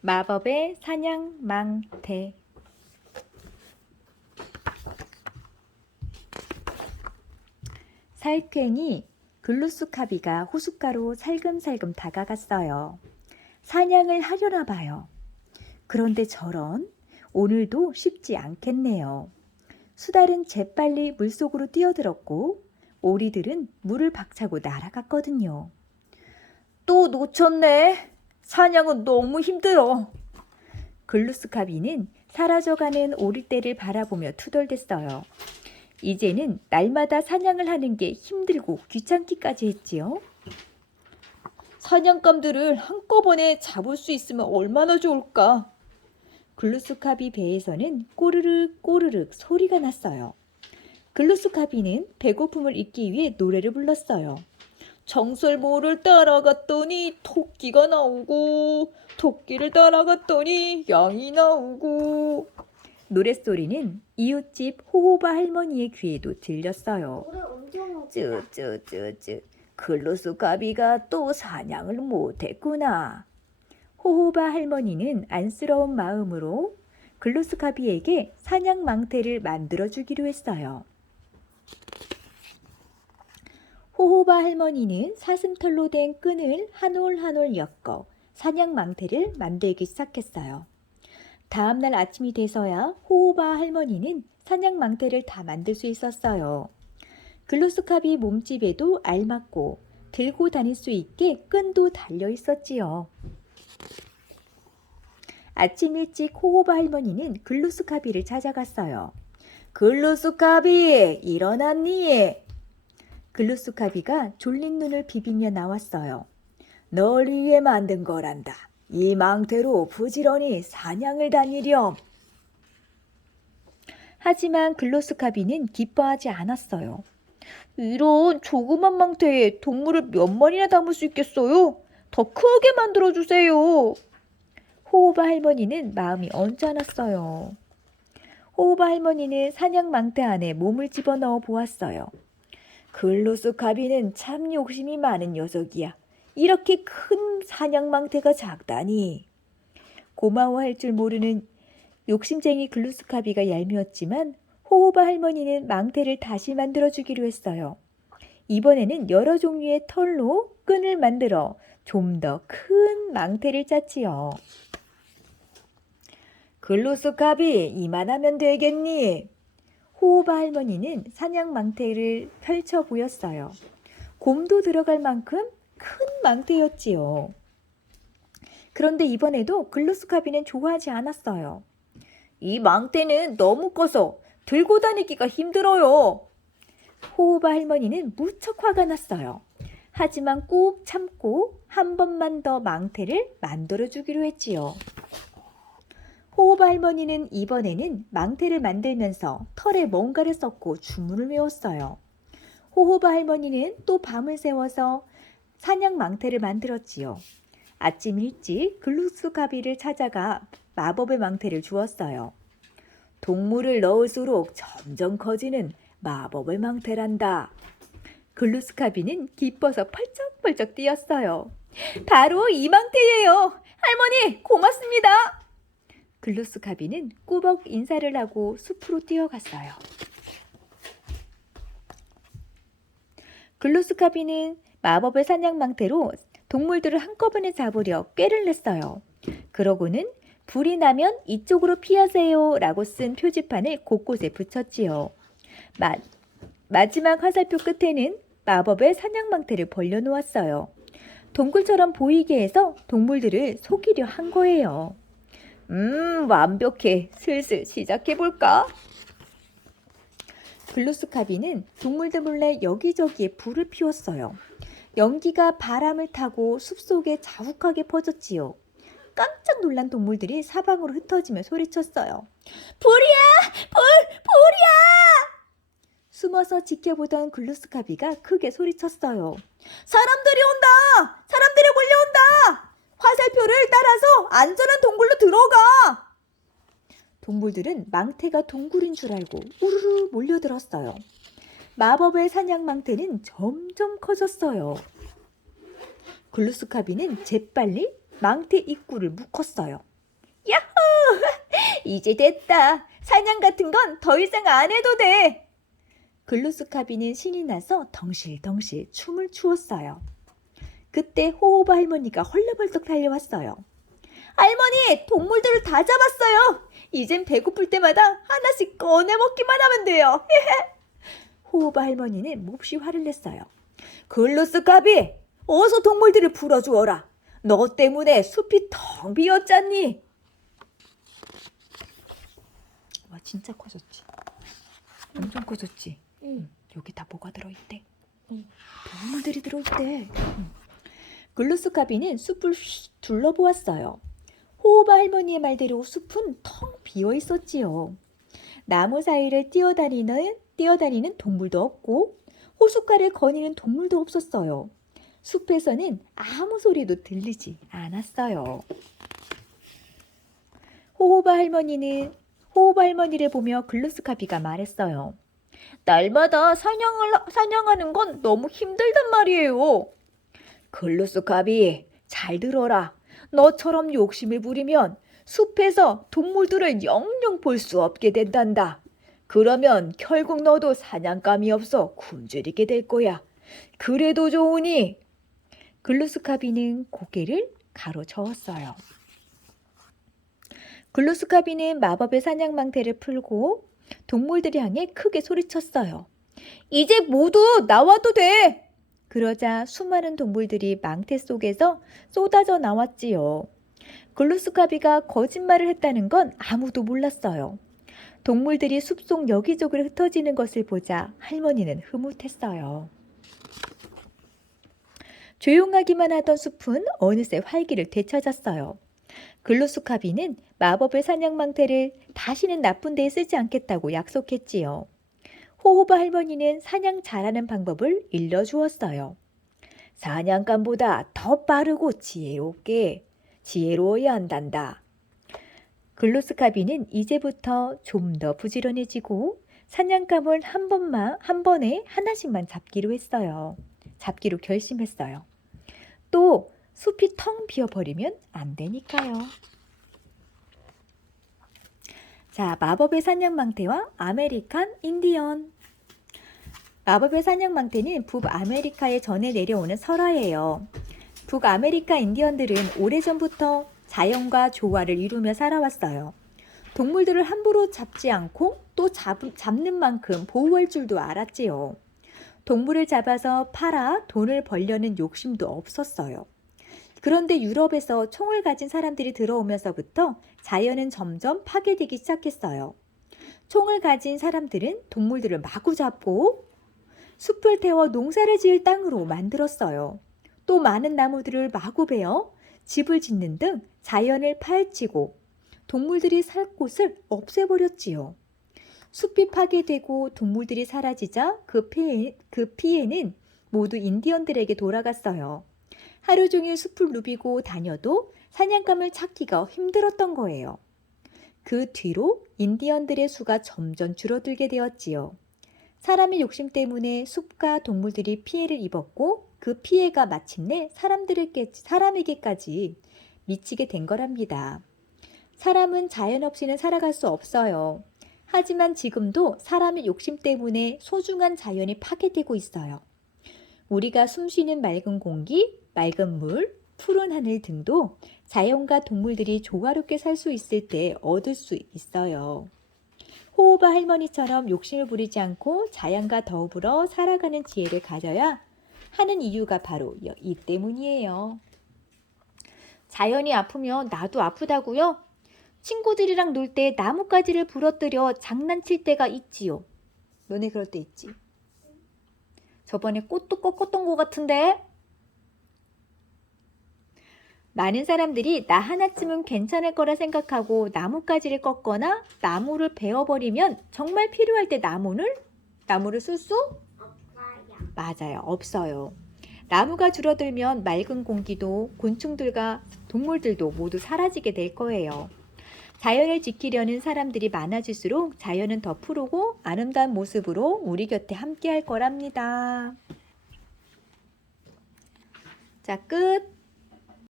마법의 사냥망태. 살쾡이 글루스카비가 호숫가로 살금살금 다가갔어요. 사냥을 하려나 봐요. 그런데 저런, 오늘도 쉽지 않겠네요. 수달은 재빨리 물속으로 뛰어들었고 오리들은 물을 박차고 날아갔거든요. 또 놓쳤네. 사냥은 너무 힘들어. 글루스카비는 사라져가는 오리떼를 바라보며 투덜댔어요. 이제는 날마다 사냥을 하는 게 힘들고 귀찮기까지 했지요. 사냥감들을 한꺼번에 잡을 수 있으면 얼마나 좋을까. 글루스카비 배에서는 꼬르륵 꼬르륵 소리가 났어요. 글루스카비는 배고픔을 잊기 위해 노래를 불렀어요. 정설모를 따라갔더니 토끼가 나오고 토끼를 따라갔더니 양이 나오고. 노랫소리는 이웃집 호호바 할머니의 귀에도 들렸어요. 쯔쯔쯔쯔, 글루스카비가 또 사냥을 못했구나. 호호바 할머니는 안쓰러운 마음으로 글루스카비에게 사냥 망태를 만들어주기로 했어요. 호호바 할머니는 사슴털로 된 끈을 한 올 한 올 엮어 사냥 망태를 만들기 시작했어요. 다음날 아침이 돼서야 호호바 할머니는 사냥 망태를 다 만들 수 있었어요. 글루스카비 몸집에도 알맞고 들고 다닐 수 있게 끈도 달려 있었지요. 아침 일찍 호호바 할머니는 글루스카비를 찾아갔어요. 글루스카비, 일어났니? 글루스카비가 졸린 눈을 비비며 나왔어요. 널 위해 만든 거란다. 이 망태로 부지런히 사냥을 다니렴. 하지만 글루스카비는 기뻐하지 않았어요. 이런 조그만 망태에 동물을 몇 마리나 담을 수 있겠어요? 더 크게 만들어주세요. 호호바 할머니는 마음이 언짢았어요. 호호바 할머니는 사냥 망태 안에 몸을 집어넣어 보았어요. 글루스카비는 참 욕심이 많은 녀석이야. 이렇게 큰 사냥 망태가 작다니. 고마워할 줄 모르는 욕심쟁이 글루스카비가 얄미웠지만 호호바 할머니는 망태를 다시 만들어주기로 했어요. 이번에는 여러 종류의 털로 끈을 만들어 좀 더 큰 망태를 짰지요. 글루스카비, 이만하면 되겠니? 호호바 할머니는 사냥 망태를 펼쳐 보였어요. 곰도 들어갈 만큼 큰 망태였지요. 그런데 이번에도 글루스카비는 좋아하지 않았어요. 이 망태는 너무 커서 들고 다니기가 힘들어요. 호호바 할머니는 무척 화가 났어요. 하지만 꾹 참고 한 번만 더 망태를 만들어주기로 했지요. 호호바 할머니는 이번에는 망태를 만들면서 털에 뭔가를 썼고 주문을 외웠어요. 호호바 할머니는 또 밤을 새워서 사냥 망태를 만들었지요. 아침 일찍 글루스카비를 찾아가 마법의 망태를 주었어요. 동물을 넣을수록 점점 커지는 마법의 망태란다. 글루스카비는 기뻐서 펄쩍펄쩍 뛰었어요. 바로 이 망태예요. 할머니, 고맙습니다. 글루스카비는 꾸벅 인사를 하고 숲으로 뛰어갔어요. 글루스카비는 마법의 사냥망태로 동물들을 한꺼번에 잡으려 꾀를 냈어요. 그러고는 불이 나면 이쪽으로 피하세요 라고 쓴 표지판을 곳곳에 붙였지요. 마지막 화살표 끝에는 마법의 사냥망태를 벌려놓았어요. 동굴처럼 보이게 해서 동물들을 속이려 한 거예요. 완벽해. 슬슬 시작해볼까? 글루스카비는 동물들 몰래 여기저기에 불을 피웠어요. 연기가 바람을 타고 숲속에 자욱하게 퍼졌지요. 깜짝 놀란 동물들이 사방으로 흩어지며 소리쳤어요. 불이야! 불이야! 숨어서 지켜보던 글루스카비가 크게 소리쳤어요. 사람들이 온다! 사람들이 몰려온다! 화살표를 따라서 안전한 동굴로 들어가! 동물들은 망태가 동굴인 줄 알고 우르르 몰려들었어요. 마법의 사냥 망태는 점점 커졌어요. 글루스카비는 재빨리 망태 입구를 묶었어요. 야호! 이제 됐다. 사냥 같은 건 더 이상 안 해도 돼. 글루스카비는 신이 나서 덩실덩실 춤을 추었어요. 그때 호호바 할머니가 헐레벌떡 달려왔어요. 할머니, 동물들을 다 잡았어요. 이젠 배고플 때마다 하나씩 꺼내 먹기만 하면 돼요. 호호바 할머니는 몹시 화를 냈어요. 글루스카비, 어서 동물들을 풀어주어라. 너 때문에 숲이 텅 비었잖니. 와, 진짜 커졌지. 엄청 커졌지. 여기 다 뭐가 들어있대? 동물들이 들어있대. 글루스카비는 숲을 둘러보았어요. 호호바 할머니의 말대로 숲은 텅 비어 있었지요. 나무 사이를 뛰어다니는 동물도 없고 호숫가를 거니는 동물도 없었어요. 숲에서는 아무 소리도 들리지 않았어요. 호호바 할머니를 보며 글루스카비가 말했어요. 날마다 사냥하는 건 너무 힘들단 말이에요. 글루스카비, 잘 들어라. 너처럼 욕심을 부리면 숲에서 동물들을 영영 볼 수 없게 된단다. 그러면 결국 너도 사냥감이 없어 굶주리게 될 거야. 그래도 좋으니. 글루스카비는 고개를 가로저었어요. 글루스카비는 마법의 사냥망태를 풀고 동물들을 향해 크게 소리쳤어요. 이제 모두 나와도 돼! 그러자 수많은 동물들이 망태 속에서 쏟아져 나왔지요. 글루스카비가 거짓말을 했다는 건 아무도 몰랐어요. 동물들이 숲속 여기저기로 흩어지는 것을 보자 할머니는 흐뭇했어요. 조용하기만 하던 숲은 어느새 활기를 되찾았어요. 글루스카비는 마법의 사냥망태를 다시는 나쁜 데에 쓰지 않겠다고 약속했지요. 호호바 할머니는 사냥 잘하는 방법을 일러주었어요. 사냥감보다 더 빠르고 지혜로워야 한단다. 글루스카비는 이제부터 좀 더 부지런해지고 사냥감을 한 번에 하나씩만 잡기로 결심했어요. 또 숲이 텅 비어버리면 안 되니까요. 자, 마법의 사냥망태와 아메리칸 인디언. 마법의 사냥망태는 북아메리카에 전해 내려오는 설화예요. 북아메리카 인디언들은 오래전부터 자연과 조화를 이루며 살아왔어요. 동물들을 함부로 잡지 않고 또 잡는 만큼 보호할 줄도 알았지요. 동물을 잡아서 팔아 돈을 벌려는 욕심도 없었어요. 그런데 유럽에서 총을 가진 사람들이 들어오면서부터 자연은 점점 파괴되기 시작했어요. 총을 가진 사람들은 동물들을 마구 잡고 숲을 태워 농사를 지을 땅으로 만들었어요. 또 많은 나무들을 마구 베어 집을 짓는 등 자연을 파헤치고 동물들이 살 곳을 없애버렸지요. 숲이 파괴되고 동물들이 사라지자 그 피해는 모두 인디언들에게 돌아갔어요. 하루 종일 숲을 누비고 다녀도 사냥감을 찾기가 힘들었던 거예요. 그 뒤로 인디언들의 수가 점점 줄어들게 되었지요. 사람의 욕심 때문에 숲과 동물들이 피해를 입었고 그 피해가 마침내 사람에게까지 미치게 된 거랍니다. 사람은 자연 없이는 살아갈 수 없어요. 하지만 지금도 사람의 욕심 때문에 소중한 자연이 파괴되고 있어요. 우리가 숨쉬는 맑은 공기, 맑은 물, 푸른 하늘 등도 자연과 동물들이 조화롭게 살 수 있을 때 얻을 수 있어요. 호호바 할머니처럼 욕심을 부리지 않고 자연과 더불어 살아가는 지혜를 가져야 하는 이유가 바로 이 때문이에요. 자연이 아프면 나도 아프다고요? 친구들이랑 놀 때 나뭇가지를 부러뜨려 장난칠 때가 있지요. 너네 그럴 때 있지? 저번에 꽃도 꺾었던 것 같은데? 많은 사람들이 나 하나쯤은 괜찮을 거라 생각하고 나뭇가지를 꺾거나 나무를 베어버리면 정말 필요할 때 나무를 쓸 수? 없어요. 맞아요. 없어요. 나무가 줄어들면 맑은 공기도 곤충들과 동물들도 모두 사라지게 될 거예요. 자연을 지키려는 사람들이 많아질수록 자연은 더 푸르고 아름다운 모습으로 우리 곁에 함께 할 거랍니다. 자, 끝.